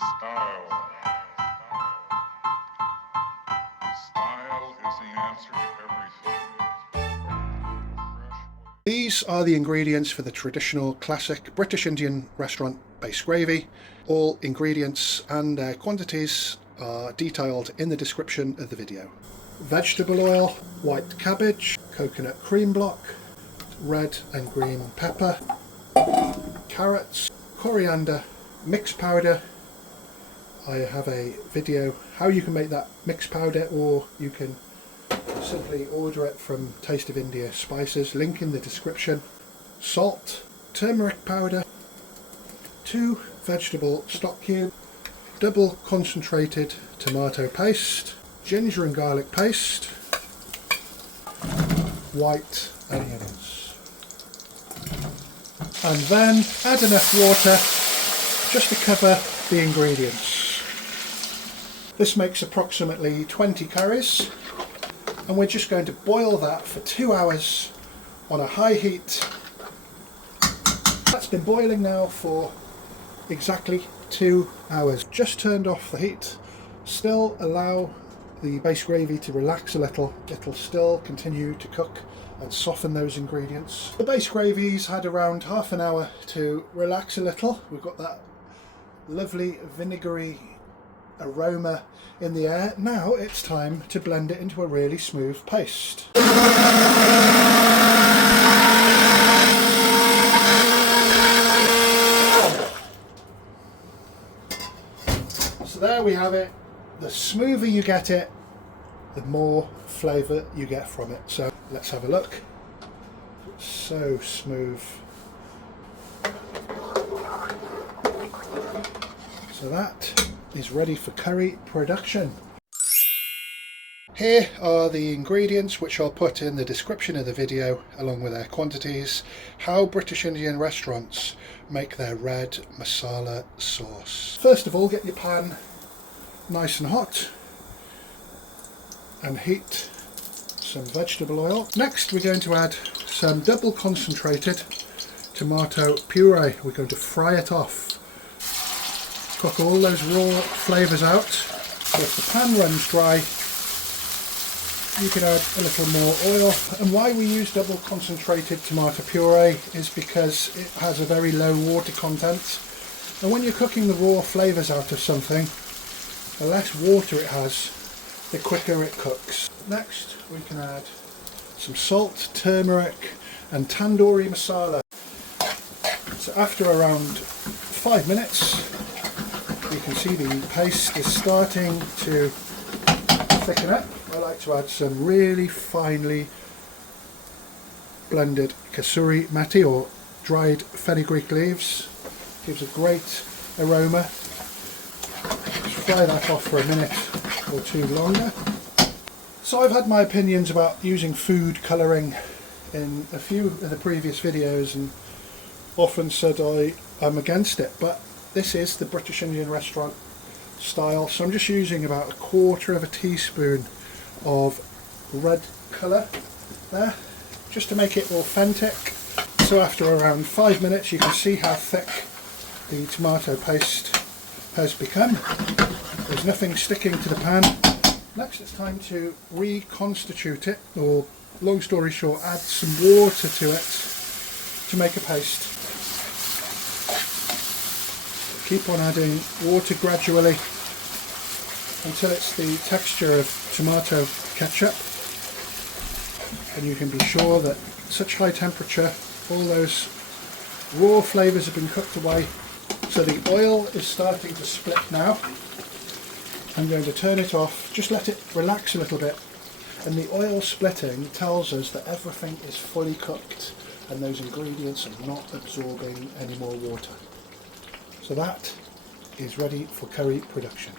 Style. Style is the answer to everything. These are the ingredients for the traditional classic British Indian restaurant base gravy. All ingredients and their quantities are detailed in the description of the video. Vegetable oil, white cabbage, coconut cream block, red and green pepper, carrots, coriander, mix powder. I have a video how you can make that mix powder, or you can simply order it from Taste of India Spices, link in the description. Salt, turmeric powder, 2 vegetable stock cubes, double concentrated tomato paste, ginger and garlic paste, white onions, and then add enough water just to cover the ingredients. This makes approximately 20 curries, and we're just going to boil that for 2 hours on a high heat. That's been boiling now for exactly 2 hours. Just turned off the heat. Still allow the base gravy to relax a little. It'll still continue to cook and soften those ingredients. The base gravy's had around half an hour to relax a little. We've got that lovely vinegary aroma in the air. Now it's time to blend it into a really smooth paste. So there we have it. The smoother you get it, the more flavour you get from it. So let's have a look. So smooth. So that is ready for curry production. Here are the ingredients, which I'll put in the description of the video along with their quantities. How British Indian restaurants make their red masala sauce. First of all, get your pan nice and hot and heat some vegetable oil. Next we're going to add some double concentrated tomato puree. We're going to fry it off. Cook all those raw flavours out. So if the pan runs dry, you can add a little more oil. And why we use double concentrated tomato puree is because it has a very low water content. And when you're cooking the raw flavours out of something, the less water it has, the quicker it cooks. Next we can add some salt, turmeric and tandoori masala. So after around 5 minutes, you can see the paste is starting to thicken up. I like to add some really finely blended kasuri methi or dried fenugreek leaves. Gives a great aroma. Just fry that off for a minute or two longer. So I've had my opinions about using food colouring in a few of the previous videos and often said I am against it, but this is the British Indian restaurant style, so I'm just using about 1/4 teaspoon of red colour there, just to make it authentic. So after around 5 minutes you can see how thick the tomato paste has become. There's nothing sticking to the pan. Next it's time to reconstitute it, or long story short, add some water to it to make a paste. Keep on adding water gradually until it's the texture of tomato ketchup, and you can be sure that at such high temperature all those raw flavours have been cooked away. So the oil is starting to split now. I'm going to turn it off, just let it relax a little bit, and the oil splitting tells us that everything is fully cooked and those ingredients are not absorbing any more water. So that is ready for curry production.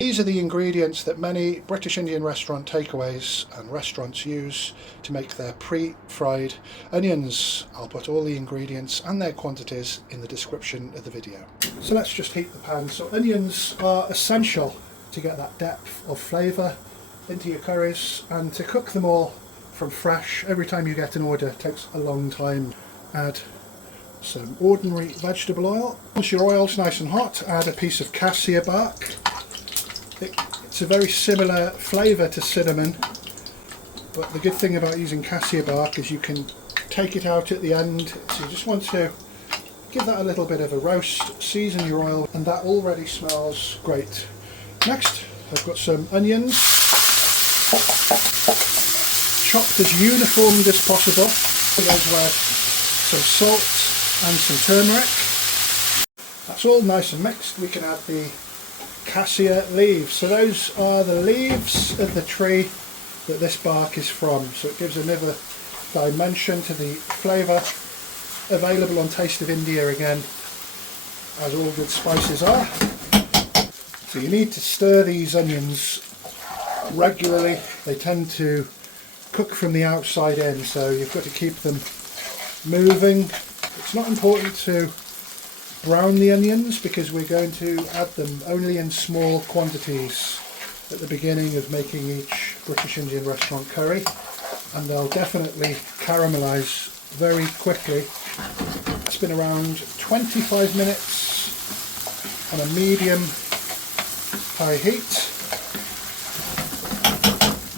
These are the ingredients that many British Indian restaurant takeaways and restaurants use to make their pre-fried onions. I'll put all the ingredients and their quantities in the description of the video. So let's just heat the pan. So onions are essential to get that depth of flavour into your curries, and to cook them all from fresh every time you get an order takes a long time. Add some ordinary vegetable oil. Once your oil's nice and hot, add a piece of cassia bark. It's a very similar flavour to cinnamon, but the good thing about using cassia bark is you can take it out at the end. So you just want to give that a little bit of a roast, season your oil, and that already smells great. Next, I've got some onions, chopped as uniformed as possible. We're going to add some salt and some turmeric. That's all nice and mixed. We can add the cassia leaves. So those are the leaves of the tree that this bark is from. So it gives another dimension to the flavour. Available on Taste of India again, as all good spices are. So you need to stir these onions regularly. They tend to cook from the outside in, so you've got to keep them moving. It's not important to brown the onions because we're going to add them only in small quantities at the beginning of making each British Indian restaurant curry, and they'll definitely caramelise very quickly. It's been around 25 minutes on a medium high heat.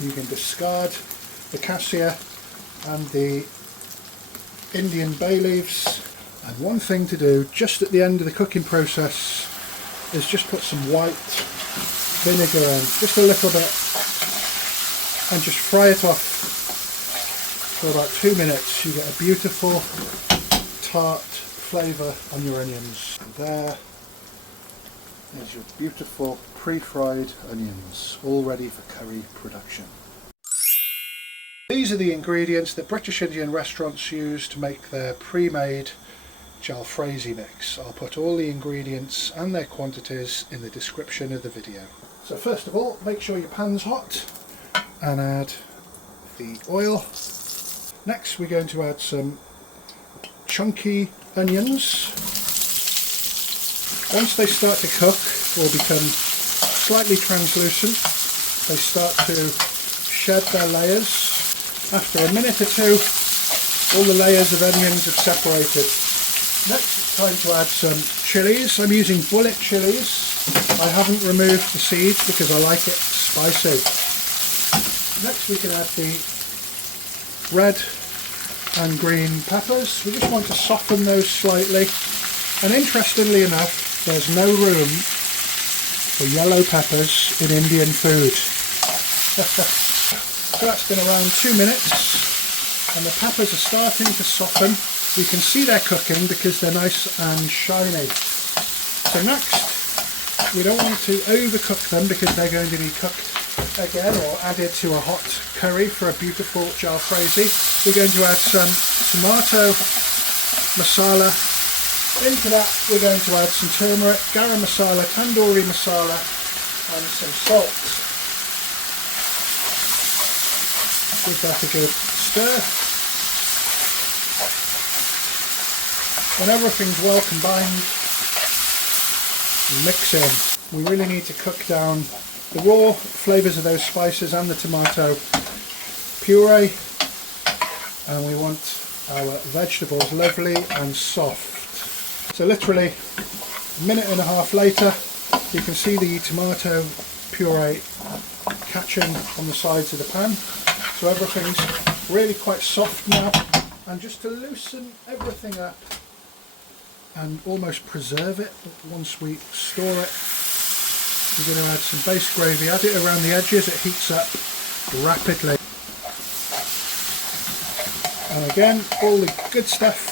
You can discard the cassia and the Indian bay leaves. And one thing to do just at the end of the cooking process is just put some white vinegar in, just a little bit, and just fry it off for about 2 minutes. You get a beautiful tart flavour on your onions. And there is your beautiful pre-fried onions, all ready for curry production. These are the ingredients that British Indian restaurants use to make their pre-made Jalfrezi mix. I'll put all the ingredients and their quantities in the description of the video. So first of all, make sure your pan's hot and add the oil. Next we're going to add some chunky onions. Once they start to cook or become slightly translucent, they start to shed their layers. After a minute or two, all the layers of onions have separated. Next it's time to add some chilies. I'm using bullet chilies. I haven't removed the seeds because I like it spicy. Next we can add the red and green peppers. We just want to soften those slightly. And interestingly enough, there's no room for yellow peppers in Indian food. So that's been around 2 minutes and the peppers are starting to soften. You can see they're cooking because they're nice and shiny. So next, we don't want to overcook them because they're going to be cooked again or added to a hot curry for a beautiful jalfrezi. We're going to add some tomato masala. Into that we're going to add some turmeric, garam masala, tandoori masala and some salt. Give that a good stir. When everything's well combined, mix in. We really need to cook down the raw flavours of those spices and the tomato puree, and we want our vegetables lovely and soft. So literally a minute and a half later, you can see the tomato puree catching on the sides of the pan. So everything's really quite soft now, and just to loosen everything up and almost preserve it once we store it, we're going to add some base gravy. Add it around the edges, it heats up rapidly. And again, all the good stuff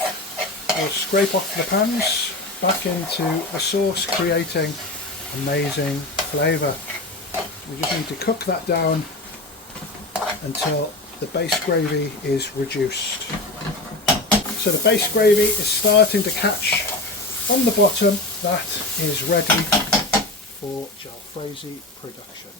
will scrape off the pans back into the sauce, creating amazing flavour. We just need to cook that down until the base gravy is reduced. So the base gravy is starting to catch on the bottom. That is ready for Jalfrezi production.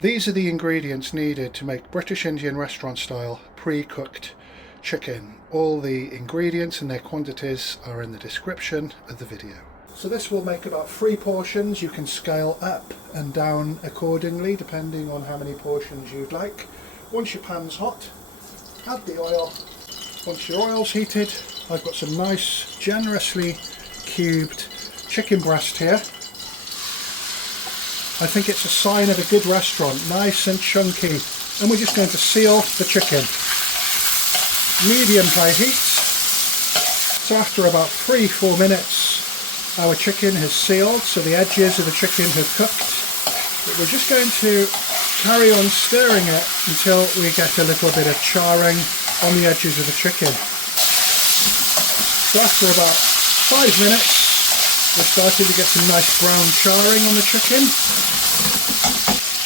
These are the ingredients needed to make British Indian restaurant style pre-cooked chicken. All the ingredients and their quantities are in the description of the video. So this will make about 3 portions. You can scale up and down accordingly depending on how many portions you'd like. Once your pan's hot, add the oil Once your oil's heated, I've got some nice, generously cubed chicken breast here. I think it's a sign of a good restaurant, nice and chunky. And we're just going to seal the chicken. Medium high heat. So after about 3-4 minutes, our chicken has sealed, so the edges of the chicken have cooked. But we're just going to carry on stirring it until we get a little bit of charring on the edges of the chicken. So after about 5 minutes, we're starting to get some nice brown charring on the chicken.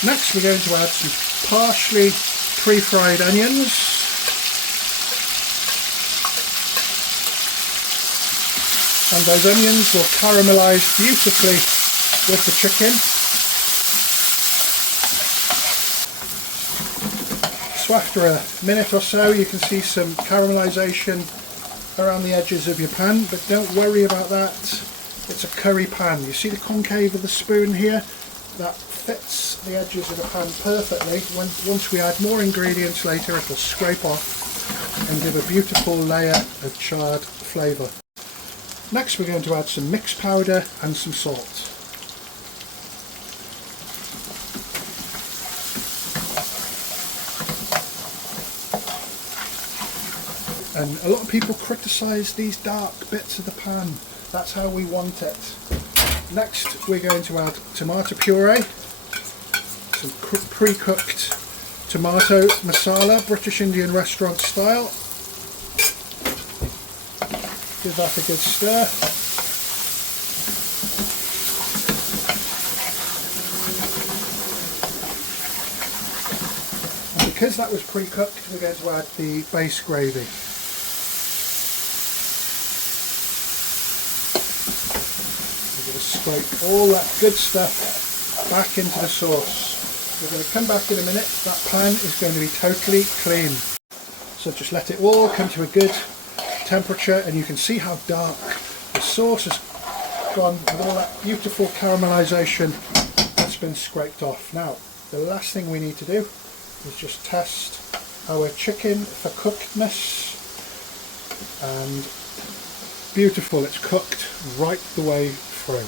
Next we're going to add some partially pre-fried onions. And those onions will caramelise beautifully with the chicken. So after a minute or so you can see some caramelisation around the edges of your pan, but don't worry about that. It's a curry pan. You see the concave of the spoon here? That fits the edges of the pan perfectly. Once we add more ingredients later, it will scrape off and give a beautiful layer of charred flavour. Next we're going to add some mix powder and some salt. And a lot of people criticise these dark bits of the pan. That's how we want it. Next we're going to add tomato puree, some pre-cooked tomato masala, British Indian restaurant style. Give that a good stir. And because that was pre-cooked, we're going to add the base gravy. Scrape all that good stuff back into the sauce. We're going to come back in a minute. That pan is going to be totally clean. So just let it all come to a good temperature, and you can see how dark the sauce has gone with all that beautiful caramelisation that's been scraped off. Now, the last thing we need to do is just test our chicken for cookedness, and beautiful, it's cooked right the way through.